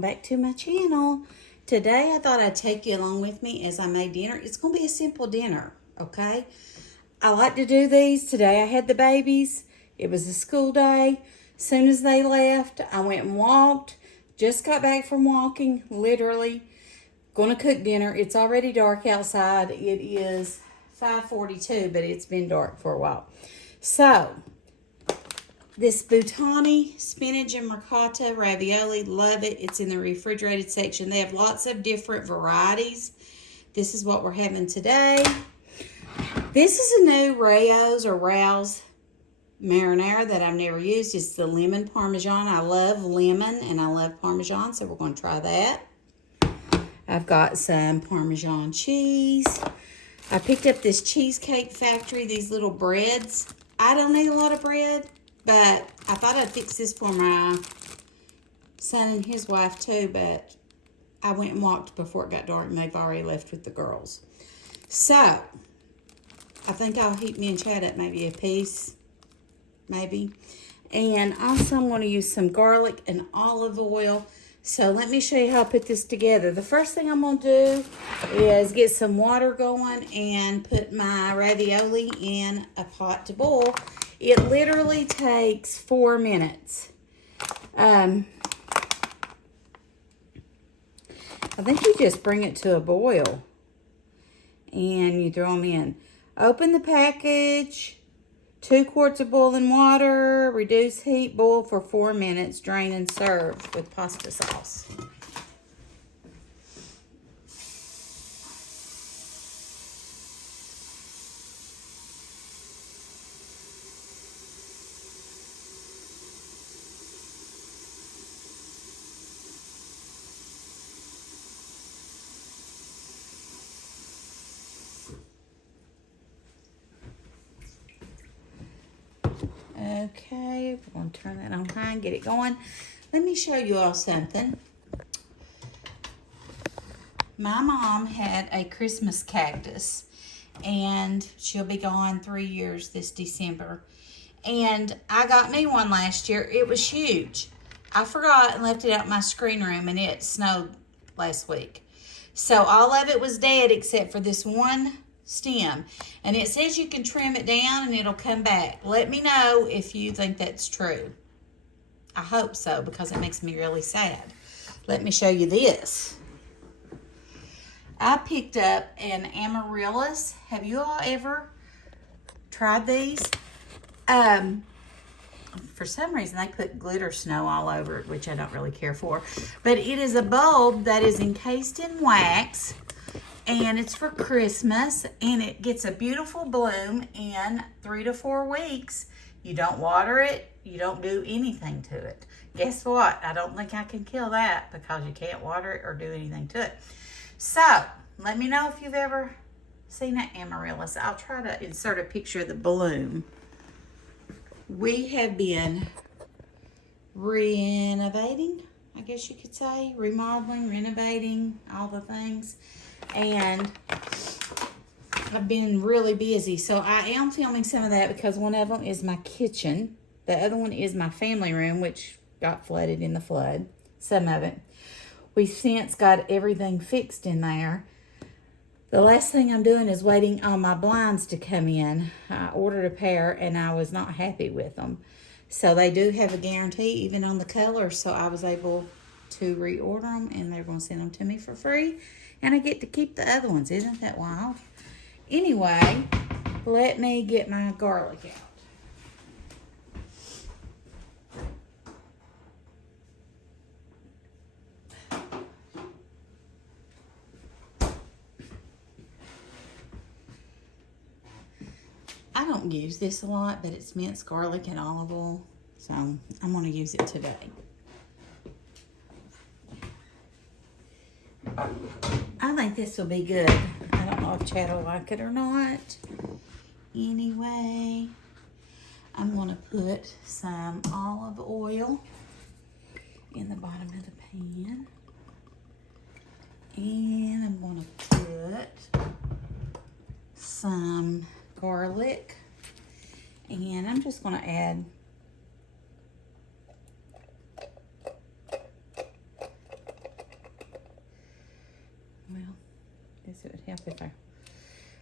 welcome back to my channel. Today I thought I'd take you along with me as I made dinner. It's going to be a simple dinner, okay? I like to do these. Today I had the babies. It was a school day. As soon as they left, I went and walked. Just got back from walking, literally. Going to cook dinner. It's already dark outside. It is 5:42, but it's been dark for a while. So, this Butani spinach and ricotta ravioli, love it. It's in the refrigerated section. They have lots of different varieties. This is what we're having today. This is a new Rouse marinara that I've never used. It's the lemon parmesan. I love lemon and I love parmesan, so we're going to try that. I've got some Parmesan cheese. I picked up this Cheesecake Factory, these little breads. I don't need a lot of bread, but I thought I'd fix this for my son and his wife too, but I went and walked before it got dark and they've already left with the girls. So, I think I'll heat me and Chad up maybe a piece, maybe. And also I'm going to use some garlic and olive oil. So let me show you how I put this together. The first thing I'm going to do is get some water going and put my ravioli in a pot to boil. It literally takes 4 minutes. I think you just bring it to a boil and you throw them in. Open the package, 2 quarts of boiling water, reduce heat, boil for 4 minutes, drain and serve with pasta sauce. Okay, we're going to turn that on high and get it going. Let me show you all something. My mom had a Christmas cactus, and she'll be gone 3 years this December. And I got me one last year. It was huge. I forgot and left it out in my screen room, and it snowed last week. So all of it was dead except for this one stem, and it says you can trim it down and it'll come back. Let me know if you think that's true. I hope so, because it makes me really sad. Let me show you this. I picked up an amaryllis. Have you all ever tried these? For some reason they put glitter snow all over it, which I don't really care for, but it is a bulb that is encased in wax. And it's for Christmas, and it gets a beautiful bloom in 3 to 4 weeks. You don't water it. You don't do anything to it. Guess what? I don't think I can kill that because you can't water it or do anything to it. So, let me know if you've ever seen an amaryllis. I'll try to insert a picture of the bloom. We have been renovating, I guess you could say. Remodeling, renovating, all the things. And I've been really busy, so I am filming some of that because one of them is my kitchen. The other one is my family room, which got flooded in the flood, some of it. We've since got everything fixed in there. The last thing I'm doing is waiting on my blinds to come in. I ordered a pair and I was not happy with them. So they do have a guarantee even on the color, so I was able to reorder them and they're going to send them to me for free. And I get to keep the other ones. Isn't that wild? Anyway, let me get my garlic out. I don't use this a lot, but it's minced garlic and olive oil. So I'm going to use it today. I think this will be good. I don't know if Chad will like it or not. Anyway, I'm going to put some olive oil in the bottom of the pan. And I'm going to put some garlic. And I'm just going to add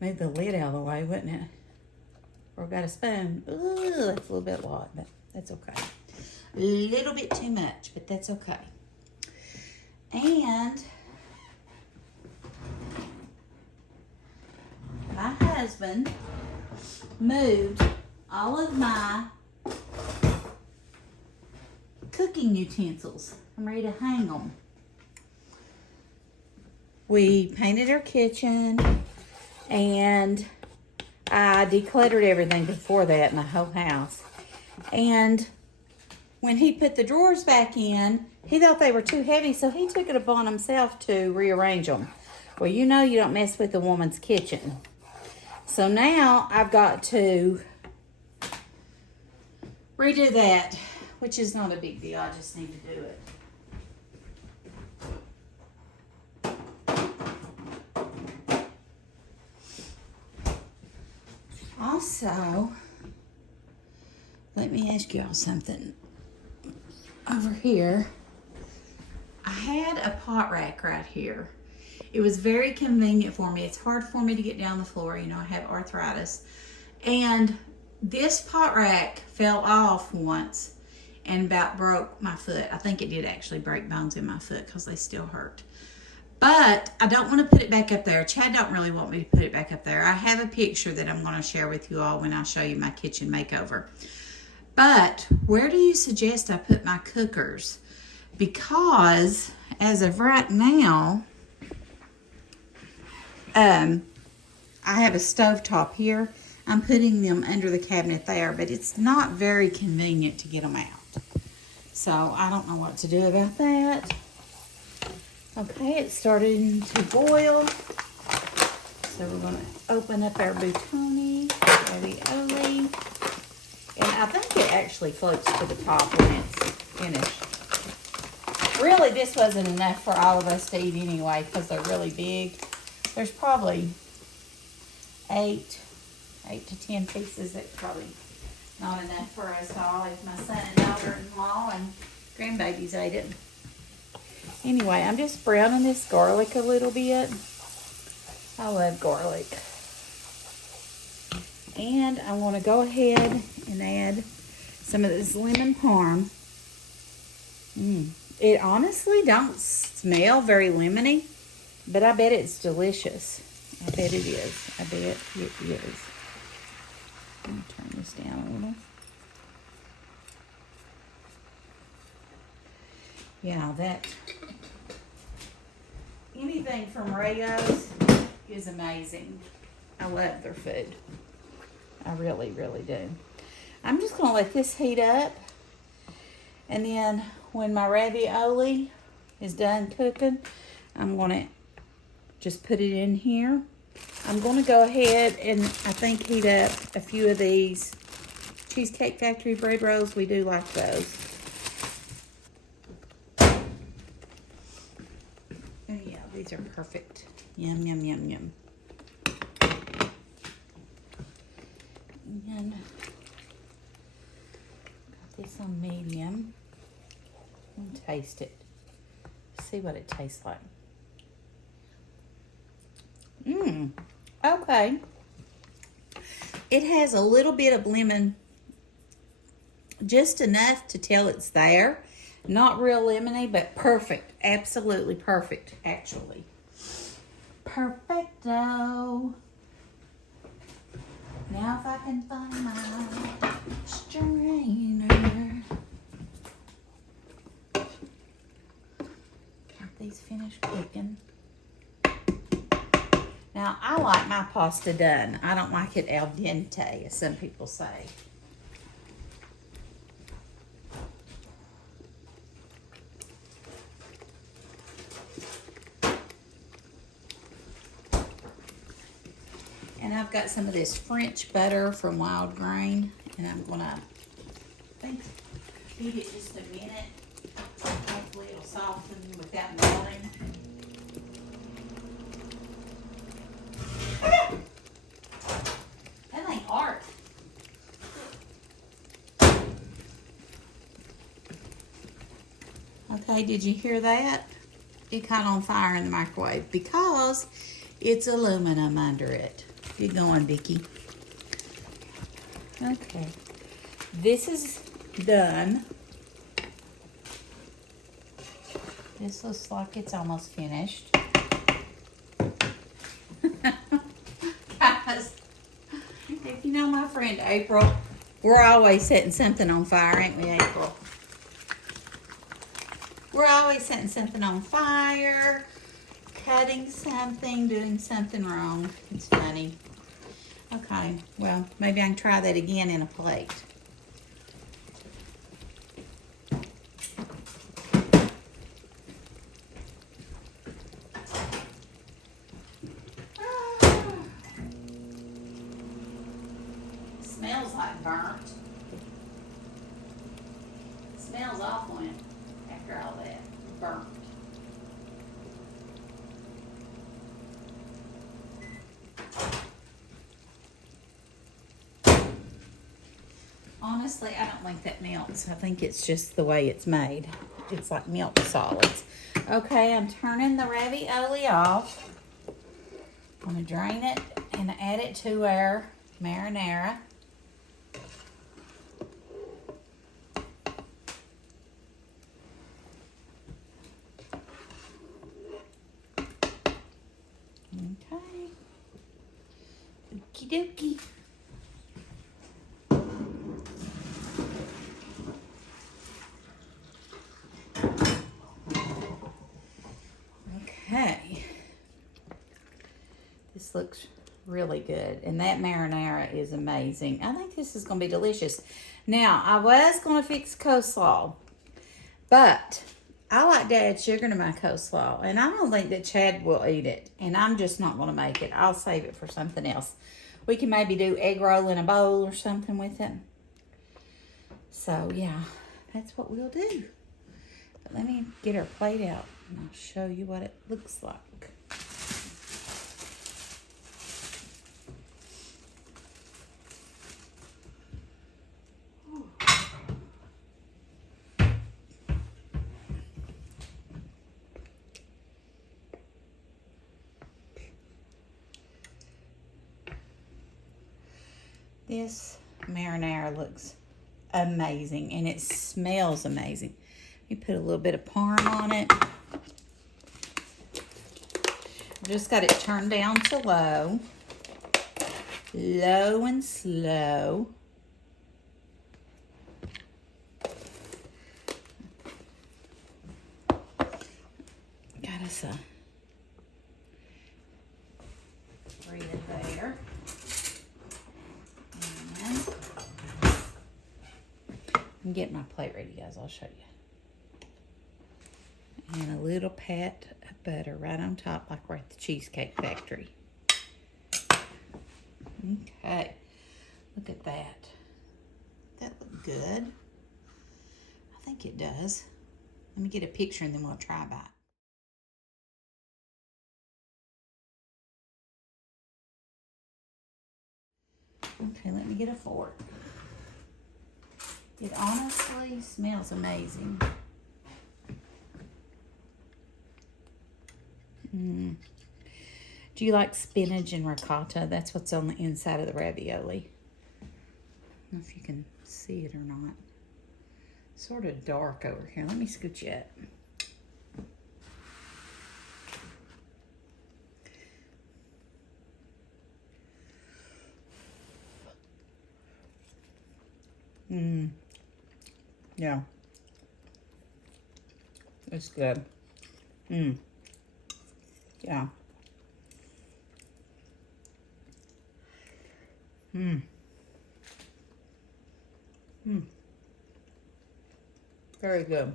Move the lid out of the way, wouldn't it? Or got a spoon. Ooh, that's a little bit lot, but that's okay. A little bit too much, but that's okay. And my husband moved all of my cooking utensils. I'm ready to hang them. We painted our kitchen, and I decluttered everything before that in the whole house. And when he put the drawers back in, he thought they were too heavy, so he took it upon himself to rearrange them. Well, you know you don't mess with a woman's kitchen. So now I've got to redo that, which is not a big deal. I just need to do it. Also, let me ask y'all something. Over here, I had a pot rack right here. It was very convenient for me. It's hard for me to get down the floor. You know, I have arthritis. And this pot rack fell off once and about broke my foot. I think it did actually break bones in my foot because they still hurt. But I don't want to put it back up there. Chad don't really want me to put it back up there. I have a picture that I'm going to share with you all when I show you my kitchen makeover. But where do you suggest I put my cookers? Because as of right now, I have a stovetop here. I'm putting them under the cabinet there, but it's not very convenient to get them out. So I don't know what to do about that. Okay, it's starting to boil. So we're going to open up our buitoni, ravioli. And I think it actually floats to the top when it's finished. Really, this wasn't enough for all of us to eat anyway because they're really big. There's probably 8 to 10 pieces. That's probably not enough for us all. If my son and daughter-in-law and grandbabies ate it. Anyway, I'm just browning this garlic a little bit. I love garlic. And I'm going to go ahead and add some of this lemon parm. It honestly don't smell very lemony, but I bet it's delicious. I bet it is. I bet it is. Let me turn this down a little. Yeah, that anything from Rayo's is amazing. I love their food. I really, really do. I'm just going to let this heat up. And then when my ravioli is done cooking, I'm going to just put it in here. I'm going to go ahead and I think heat up a few of these Cheesecake Factory bread rolls. We do like those. Oh yeah, these are perfect. Yum, yum, yum, yum. And got this on medium. And taste it. See what it tastes like. Okay. It has a little bit of lemon, just enough to tell it's there. Not real lemony, but perfect. Absolutely perfect, actually. Perfecto. Now if I can find my strainer. Got these finished cooking. Now, I like my pasta done. I don't like it al dente, as some people say. And I've got some of this French butter from Wild Grain, and I'm gonna, feed it just a minute. Hopefully it'll soften without melting. That ain't art. Okay, did you hear that? It caught on fire in the microwave because it's aluminum under it. Good going, Vickie. Okay. This is done. This looks like it's almost finished. Guys, if you know my friend April, we're always setting something on fire, ain't we, April? We're always setting something on fire, cutting something, doing something wrong. It's funny. Okay, well, maybe I can try that again in a plate. Smells like burnt. Smells awful after all that. Burnt. Honestly, I don't think that melts. I think it's just the way it's made. It's like milk solids. Okay, I'm turning the ravioli off. I'm going to drain it and add it to our marinara. Okay. Okie dokie. Okay. This looks really good. And that marinara is amazing. I think this is going to be delicious. Now, I was going to fix coleslaw, but I like to add sugar to my coleslaw, and I don't think that Chad will eat it, and I'm just not going to make it. I'll save it for something else. We can maybe do egg roll in a bowl or something with it. So, yeah, that's what we'll do. But let me get our plate out, and I'll show you what it looks like. This marinara looks amazing, and it smells amazing. You put a little bit of parm on it. Just got it turned down to low. Low and slow. Got us a bread there. I'm getting my plate ready, guys. I'll show you. And a little pat of butter right on top, like we're at the Cheesecake Factory. Okay. Look at that. That look good. I think it does. Let me get a picture and then we'll try a bite. Okay, let me get a fork. It honestly smells amazing. Do you like spinach and ricotta? That's what's on the inside of the ravioli. I don't know if you can see it or not. It's sort of dark over here. Let me scoot you up. Yeah. It's good. Yeah. Very good.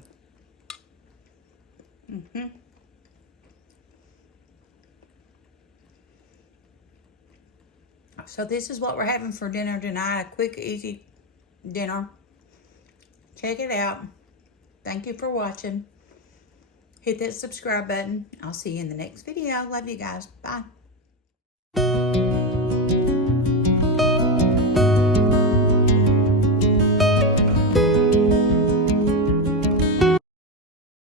So this is what we're having for dinner tonight. A quick, easy dinner. Check it out. Thank you for watching. Hit that subscribe button. I'll see you in the next video. Love you guys. Bye.